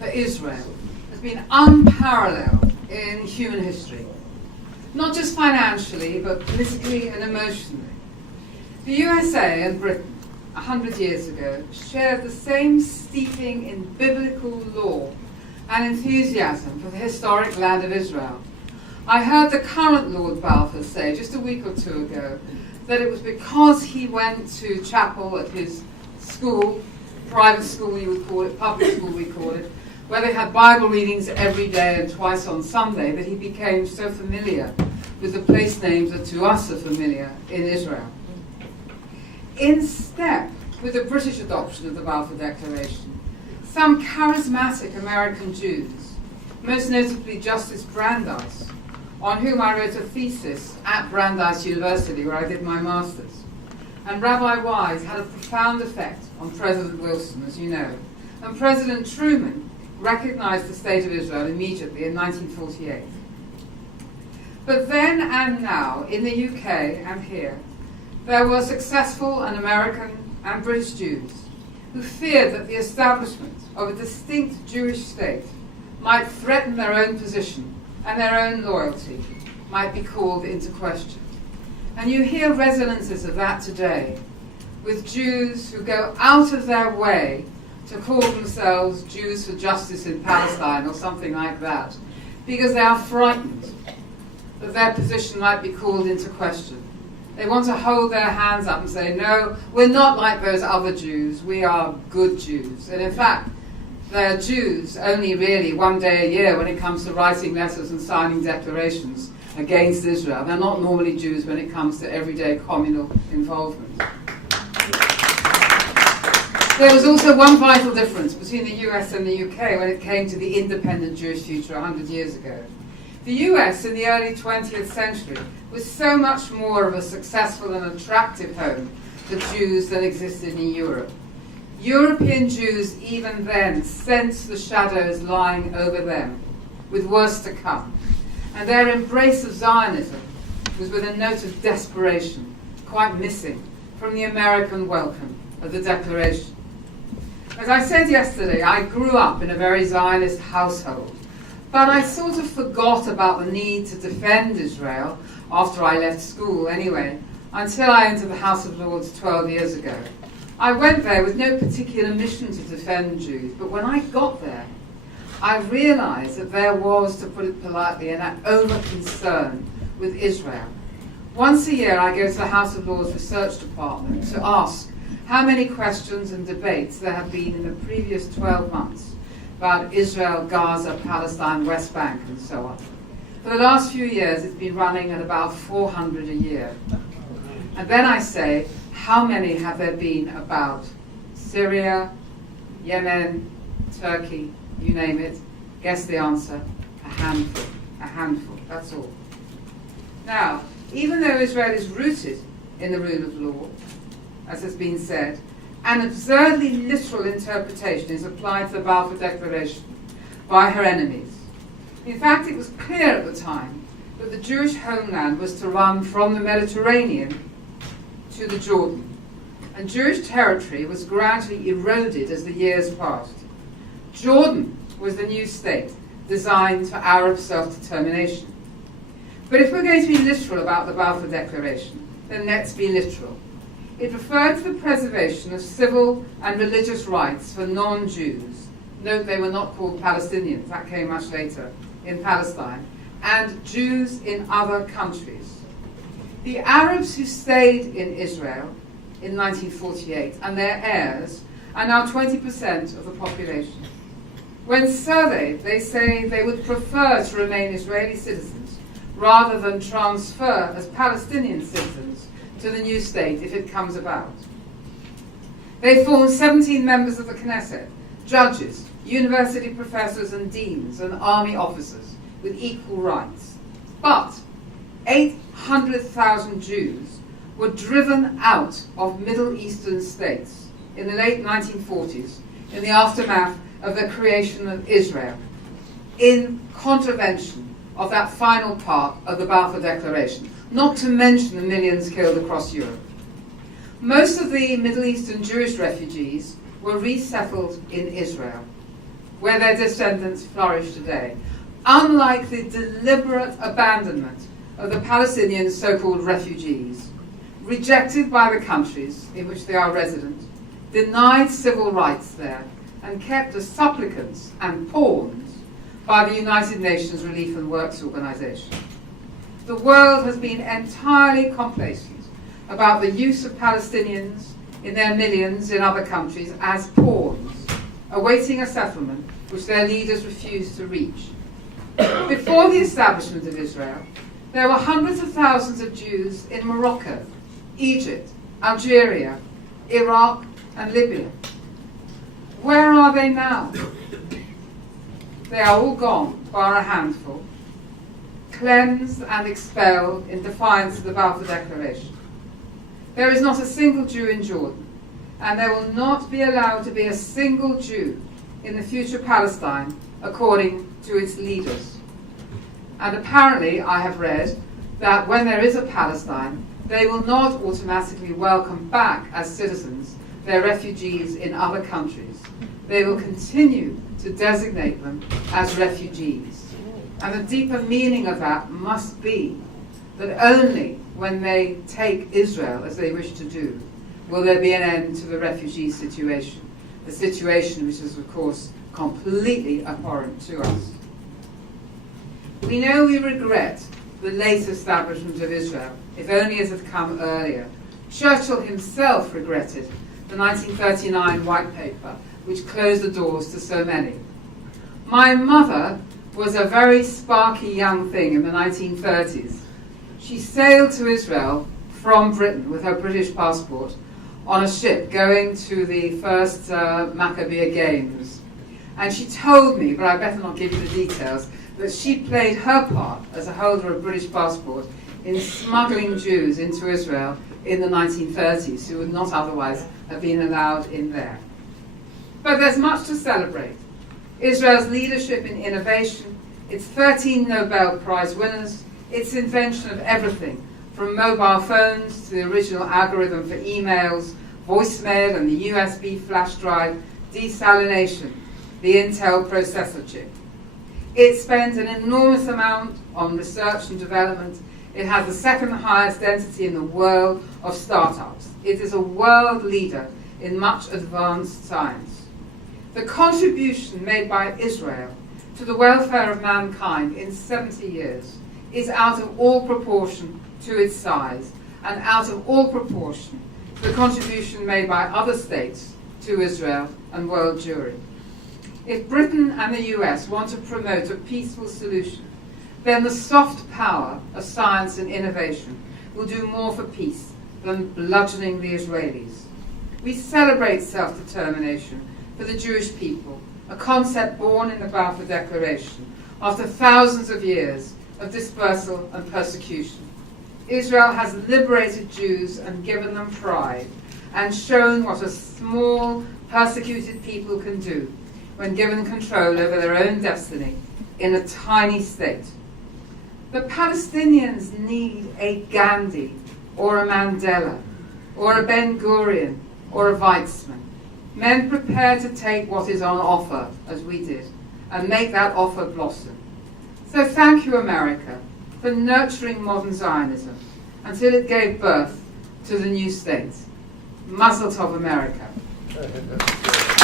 for Israel has been unparalleled in human history. Not just financially, but politically and emotionally. The USA and Britain, 100 years ago, shared the same steeping in biblical law and enthusiasm for the historic land of Israel. I heard the current Lord Balfour say just a week or two ago that it was because he went to chapel at his school, private school you would call it, public school we call it, where they had Bible readings every day and twice on Sunday, that he became so familiar with the place names that to us are familiar in Israel. In step with the British adoption of the Balfour Declaration, some charismatic American Jews, most notably Justice Brandeis, on whom I wrote a thesis at Brandeis University where I did my master's, and Rabbi Wise had a profound effect on President Wilson, as you know, and President Truman recognized the State of Israel immediately in 1948. But then and now, in the UK and here, there were successful and American and British Jews who feared that the establishment of a distinct Jewish state might threaten their own position and their own loyalty might be called into question. And you hear resonances of that today, with Jews who go out of their way to call themselves Jews for Justice in Palestine or something like that, because they are frightened that their position might be called into question. They want to hold their hands up and say, no, we're not like those other Jews, we are good Jews. And in fact, they're Jews only really one day a year when it comes to writing letters and signing declarations against Israel. They're not normally Jews when it comes to everyday communal involvement. There was also one vital difference between the US and the UK when it came to the independent Jewish future 100 years ago. The US in the early 20th century was so much more of a successful and attractive home for Jews than existed in Europe. European Jews even then sensed the shadows lying over them, with worse to come. And their embrace of Zionism was with a note of desperation, quite missing from the American welcome of the Declaration. As I said yesterday, I grew up in a very Zionist household, but I sort of forgot about the need to defend Israel after I left school anyway, until I entered the House of Lords 12 years ago. I went there with no particular mission to defend Jews, but when I got there, I realized that there was, to put it politely, an over-concern with Israel. Once a year I go to the House of Lords Research Department to ask how many questions and debates there have been in the previous 12 months about Israel, Gaza, Palestine, West Bank, and so on. For the last few years, it's been running at about 400 a year. And then I say, how many have there been about Syria, Yemen, Turkey, you name it? Guess the answer, a handful, that's all. Now, even though Israel is rooted in the rule of law, as has been said, an absurdly literal interpretation is applied to the Balfour Declaration by her enemies. In fact, it was clear at the time that the Jewish homeland was to run from the Mediterranean to the Jordan, and Jewish territory was gradually eroded as the years passed. Jordan was the new state designed for Arab self-determination. But if we're going to be literal about the Balfour Declaration, then let's be literal. It referred to the preservation of civil and religious rights for non-Jews. Note they were not called Palestinians, that came much later, in Palestine, and Jews in other countries. The Arabs who stayed in Israel in 1948 and their heirs are now 20% of the population. When surveyed, they say they would prefer to remain Israeli citizens rather than transfer as Palestinian citizens to the new state if it comes about. They form 17 members of the Knesset, judges, university professors and deans, and army officers with equal rights. But 800,000 Jews were driven out of Middle Eastern states in the late 1940s in the aftermath of the creation of Israel, in contravention of that final part of the Balfour Declaration, not to mention the millions killed across Europe. Most of the Middle Eastern Jewish refugees were resettled in Israel. where their descendants flourish today, unlike the deliberate abandonment of the Palestinian so-called refugees, rejected by the countries in which they are resident, denied civil rights there, and kept as supplicants and pawns by the United Nations Relief and Works Organization. The world has been entirely complacent about the use of Palestinians in their millions in other countries as pawns, awaiting a settlement which their leaders refused to reach. Before the establishment of Israel, there were hundreds of thousands of Jews in Morocco, Egypt, Algeria, Iraq, and Libya. Where are they now? They are all gone, bar a handful, cleansed and expelled in defiance of the Balfour Declaration. There is not a single Jew in Jordan, and there will not be allowed to be a single Jew in the future Palestine, according to its leaders. And apparently, I have read that when there is a Palestine, they will not automatically welcome back as citizens their refugees in other countries. They will continue to designate them as refugees. And the deeper meaning of that must be that only when they take Israel, as they wish to do, will there be an end to the refugee situation, the situation which is, of course, completely abhorrent to us. We know we regret the late establishment of Israel, if only it had come earlier. Churchill himself regretted the 1939 White Paper, which closed the doors to so many. My mother was a very sparky young thing in the 1930s. She sailed to Israel from Britain with her British passport on a ship going to the first Maccabean Games. And she told me, but I better not give you the details, that she played her part as a holder of British passport in smuggling Jews into Israel in the 1930s who would not otherwise have been allowed in there. But there's much to celebrate. Israel's leadership in innovation, its 13 Nobel Prize winners, its invention of everything, from mobile phones to the original algorithm for emails, voicemail and the USB flash drive, desalination, the Intel processor chip. It spends an enormous amount on research and development. It has the second highest density in the world of startups. It is a world leader in much advanced science. The contribution made by Israel to the welfare of mankind in 70 years is out of all proportion to its size and out of all proportion to the contribution made by other states to Israel and world Jewry. If Britain and the US want to promote a peaceful solution, then the soft power of science and innovation will do more for peace than bludgeoning the Israelis. We celebrate self-determination for the Jewish people, a concept born in the Balfour Declaration after thousands of years of dispersal and persecution. Israel has liberated Jews and given them pride and shown what a small, persecuted people can do when given control over their own destiny in a tiny state. The Palestinians need a Gandhi or a Mandela or a Ben-Gurion or a Weizmann, men prepared to take what is on offer, as we did, and make that offer blossom. So thank you, America, for nurturing modern Zionism until it gave birth to the new state. Mazel tov, America.